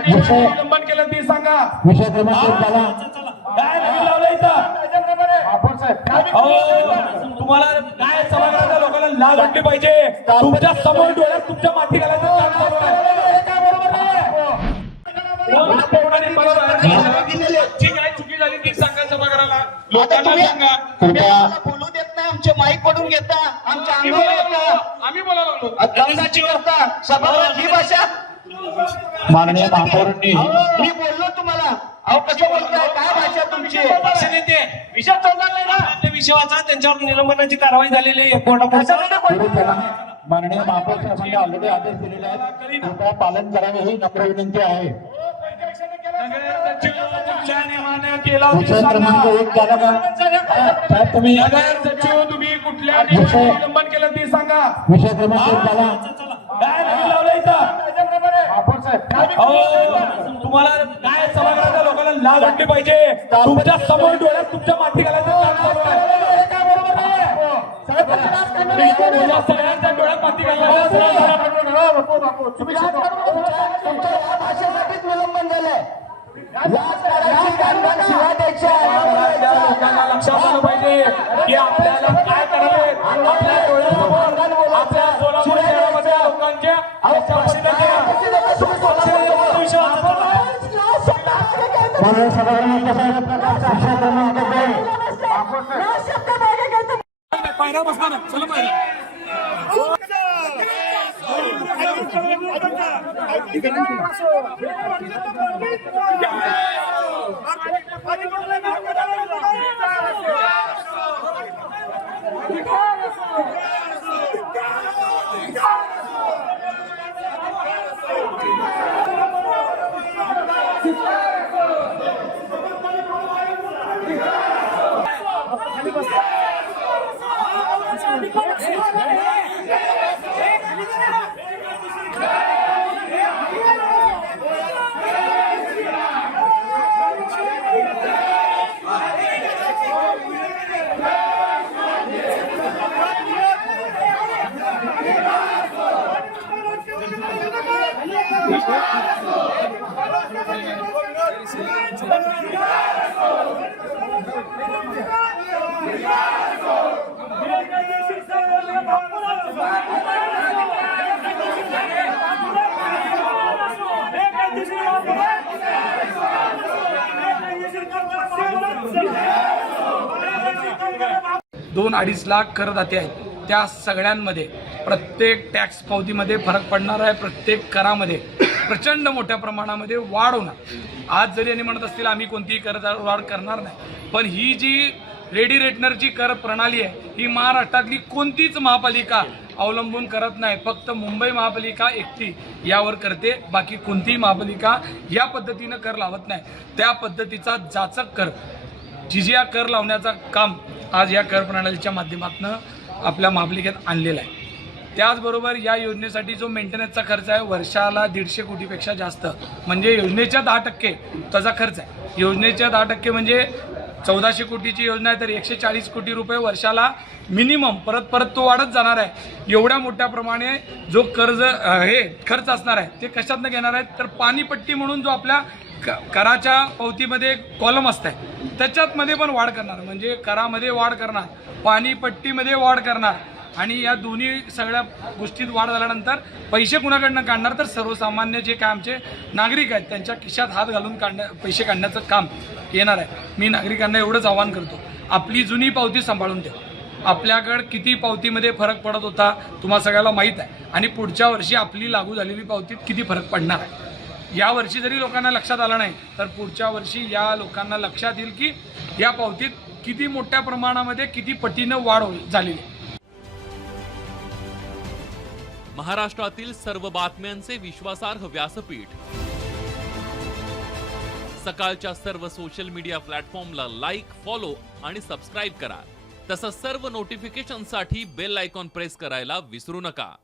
विलंबन केलं ती सांगा. विषय क्रमांक झाला काय नवीन लावलं इथं? तुम्हाला काय सभागृहाच्या लोकांना लाज वाटली पाहिजे. तुमच्या समोर डोळ्यात तुमच्या माती घालायचं काम चालू आहे. जी काय चुकी झाली ती सांगा सभागृहाला. लोकांना सांगा. बोलू देत नाही, आमचे माईक पडून घेता, आमच्या अंगावर येता, आम्ही बोलायला लागलो. दंगाची करता. सभागृहात ही भाषा. माननीय महापौरांनी मी बोललो तुम्हाला. अहो कसं बोलताय, काय भाषा तुमची? विषय चालणार नाही ना. विषय वाचा, त्यांच्यावर निलंबनाची कारवाई झालेली आहे कोर्टापुढे. माननीय महापौर साहेबांनी ऑलरेडी आदेश दिलेले आहेत, कृपया पालन करावे ही नम्र विनंती आहे. विषय क्रमांक 1 झाला का साहेब? तुम्ही सचिव तुम्ही कुठल्या निलंबन केलं ती सांगा. विषय क्रमांक 1 झाला काय नवीन लावलं इथं? तुम्हाला काय सभागृहाच्या लोकांना लाज वाटली पाहिजे. तुमच्या समोर डोळ्यात तुमच्या माती घालायचं काम चालू आहे. सगळ्यांच्या डोळ्यात माती घालायचं. भाषेसाठीच विलंबन झालंय. लोकांना लक्षात आलं पाहिजे की आपल्याला काय करावे. आपल्या डोळ्यासमोर आपल्या सोलापूर शहरामध्ये लोकांच्या पायऱ्या बसणार. चला पायऱ्या. दोन 2.5 लाख करदाते आहेत. त्या सगळ्यांमध्ये प्रत्येक टॅक्स पावतीमध्ये फरक पडणार आहे. प्रत्येक करामध्ये प्रचंड मोठ्या प्रमाणामध्ये वाढ होणार. आज जरी यांनी म्हणत असतील आम्ही कोणतीही वाढ करणार नाही, पण ही जी रेडी रेटनरची कर प्रणाली आहे ही महाराष्ट्रातली कोणतीच महापालिका अवलंबून करत नाही. फक्त मुंबई महापालिका एकटी यावर करते. बाकी कोणतीही महापालिका या पद्धतीनं कर लावत नाही. त्या पद्धतीचा जाचक कर जिजिया कर लावण्याचा काम आज या कर प्रणालीच्या माध्यमातून आपल्या महापालिकेत आणलेला आहे. त्याचबरोबर या योजनेसाठी जो मेंटेनन्सचा खर्च आहे वर्षाला 150 कोटीपेक्षा जास्त, म्हणजे योजनेच्या 10% त्याचा खर्च आहे. योजनेच्या 10% म्हणजे 1400 कोटीची योजना आहे तर 140 कोटी रुपये वर्षाला मिनिमम परत तो वाढत जाणार आहे. एवढ्या मोठ्या प्रमाणे जो खर्च असणार आहे ते कशातनं घेणार आहेत तर पाणीपट्टी म्हणून जो आपल्या कराच्या पावतीमध्ये कॉलम असत आहे त्याच्यातमध्ये पण वाढ करणार, म्हणजे करामध्ये वाढ करणार, पाणीपट्टीमध्ये वाढ करणार. आणि या दोन्ही सगळ्या गोष्टीत वाढ झाल्यानंतर पैसे कुणाकडनं काढणार तर सर्वसामान्य जे काय आमचे नागरिक आहेत त्यांच्या खिशात हात घालून पैसे काढण्याचं काम येणार आहे. मी नागरिकांना एवढंच आवाहन करतो, आपली जुनी पावती सांभाळून ठेवा. आपल्याकडं किती पावतीमध्ये फरक पडत होता तुम्हाला सगळ्याला माहीत आहे, आणि पुढच्या वर्षी आपली लागू झालेली पावतीत किती फरक पडणार आहे. या वर्षी जरी लोकांना लक्षात आलं नाही तर पुढच्या वर्षी या लोकांना लक्षात येईल की या पावतीत किती मोठ्या प्रमाणामध्ये किती पटीनं वाढ झालेली. महाराष्ट्रातील सर्व बातम्यांचे विश्वासार्ह व्यासपीठ, सकाळच्या सर्व सोशल मीडिया प्लॅटफॉर्मला लाईक, फॉलो आणि सबस्क्राईब करा. तसंच सर्व नोटिफिकेशनसाठी बेल आयकॉन प्रेस करायला विसरू नका.